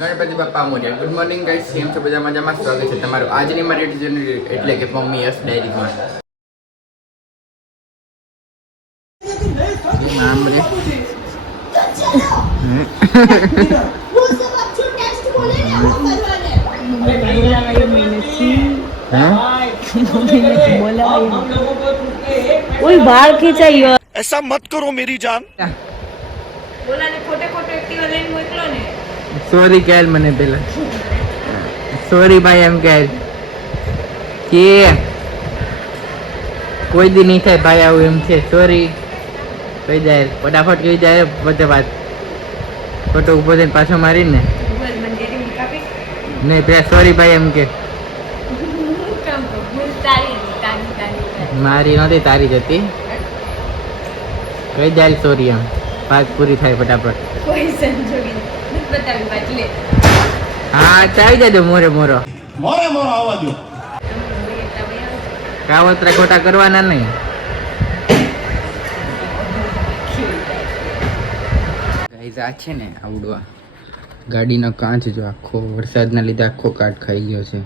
ગણપતિ બાપા Morya. Good morning guys, કેમ છો બધા? મજામાં? સ્વાગત છે તમારું આજની મારી જર્ની એટલે કે મમ્મી યસ ડાયરીમાં. कोई बाल खींचाई ऐसा मत करो मेरी जान. बोला ने खोटे खोटे एक्टिवा लઈને મોકલો ને. સોરી કેલ મને પેલા સોરી ભાઈ એમ કે કોઈ દી નહીં થાય ભાઈ આવું એમ છે. સોરી કહી જાય ફટાફટ કહી જાય બધે વાત ફોટો ઉભો થઈને પાછો મારીને બોલ મને ડેરી કાપી નહીં પેલા સોરી ભાઈ એમ કે કામ તો ભૂલ તારી તારી મારી નહોતી તારી જ હતી. કહી જાય સોરી એમ વાત પૂરી થાય ફટાફટ. કોઈ સંજોગી નથી બતાવી પાછી લે. હા ચાવી જાજો મોરે મોરો આવવા દો. કાવતરા ખોટા કરવાના નહીં. ગાઈઝ આ છે ને આવડવા ગાડીનો કાચ જો આખો વરસાદના લીધે આખો કાટ ખાઈ ગયો છે.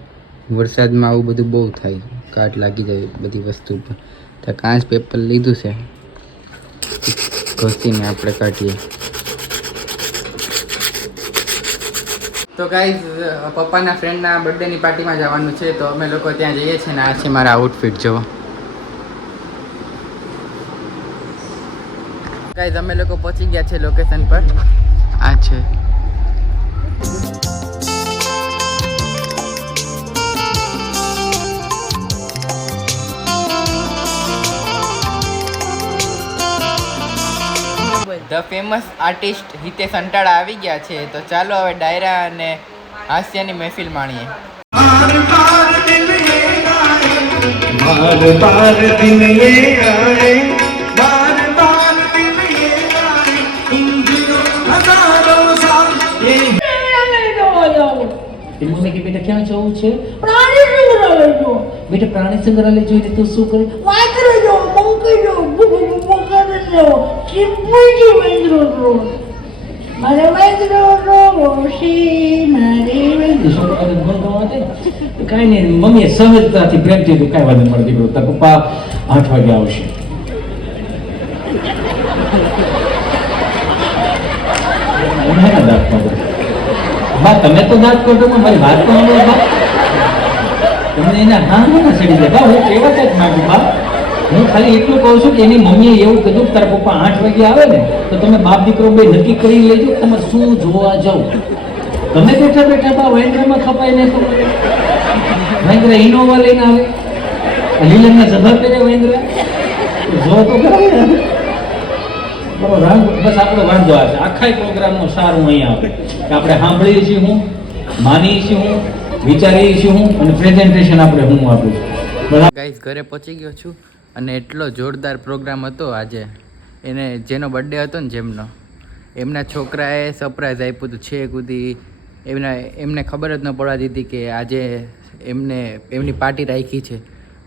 વરસાદમાં આવું બધું બહુ થાય, કાટ લાગી જાય બધી વસ્તુ પર. તો કાચ પેપર લીધું છે, ઘસીને આપણે કાઢીએ. તો ગાઈઝ પપ્પાના ફ્રેન્ડના બર્થડેની પાર્ટીમાં જવાનું છે, તો અમે લોકો ત્યાં જઈએ છીએ ને આ છે મારા આઉટફિટ જો. ગાઈઝ અમે લોકો પહોંચી ગયા છે લોકેશન પર. આ છે the famous artist Hitesh Antala આવી ગયા છે. તો ચાલો હવે ડાયરા અને હાસ્યની મહેફિલ માણીએ. મમ્મી કે બેટા ક્યાં જવું છે? પ્રાણી સંગ્રહાલય. બેટા પ્રાણી સંગ્રહાલય જોઈને તું શું કરે? વાંદરો જો મંકી જો બુબુબુબુબુબુ જો ચીપુઈ જો વાંદરો મારે વાંદરો રોશી મારે વાંદરો શું કરે ભણવા દે કાઈ નહીં. મમ્મીએ સહજતાથી પ્રેમથી તો કાઈ વાંધો નથી દીકરો. તાર પપ્પા 8 વાગે આવશે. ઉનાળા દાખવા બા તમે તો દાંત કોટો મારી વાત તો બા તમને એના હા ના સડી જાય. બા હું કેવા જ માંગુ બા, હું ખાલી એટલું કહું છું કે એની મમ્મીએ એવું કીધું તારા પપ્પા 8 વાગે આવે ને તો તમે બાપ દીકરો બે નક્કી કરી લેજો તમે શું જોવા જાઓ. તમે બેઠા બેઠા બા વેન્દ્રમાં ખપાય ને તો વેન્દ્ર ઇનોવા લઈને આવે, લીલનના સભા કરે વેન્દ્ર જો તો કરે. બસ આપણો વાંધો આ છે. આખા પ્રોગ્રામનો સાર હું અહીંયા આવે કે આપણે સાંભળીએ છીએ, હું માનીએ છીએ, હું વિચારીએ છીએ, હું અને પ્રેઝન્ટેશન આપણે હું આપું છું. ગાઈઝ ઘરે પહોંચી ગયો છું અને એટલો જોરદાર પ્રોગ્રામ હતો આજે. એને જેનો બર્થડે હતો ને જેમનો, એમના છોકરાએ સરપ્રાઈઝ આપ્યું હતું છે કુદી. એમને ખબર જ ન પડવા દીધી કે આજે એમની પાર્ટી રાખી છે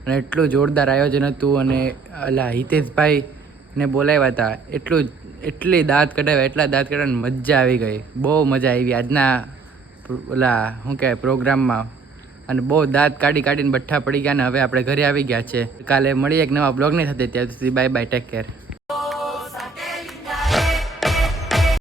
અને એટલું જોરદાર આયોજન હતું. અને અલા હિતેશભાઈ ને બોલાવ્યા હતા, એટલી દાંત કઢાવ્યા, એટલા દાંત કઢાવીને મજા આવી ગઈ. બહુ મજા આવી આજના ઓલા શું કહેવાય પ્રોગ્રામમાં. અને બહુ દાંત કાઢીને બઠ્ઠા પડી ગયા ને હવે આપણે ઘરે આવી ગયા છે. કાલે મળીએ એક નવા બ્લોગની સાથે. ત્યાં સુધી બાય બાય, ટેક કેર.